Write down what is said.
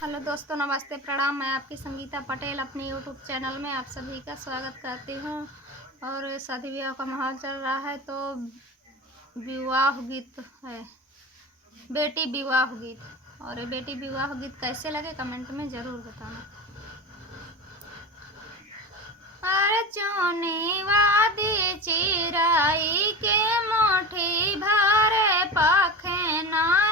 Hello दोस्तों, नमस्ते, प्रणाम। मैं आपकी संगीता पटेल अपने यूट्यूब चैनल में आप सभी का स्वागत करती हूँ। और शादी विवाह का माहौल चल रहा है तो विवाह गीत है, बेटी विवाह गीत। और ये बेटी विवाह गीत कैसे लगे कमेंट में ज़रूर बताना। अर्जुनी वादी चिराई के मोठी भारे पाखे ना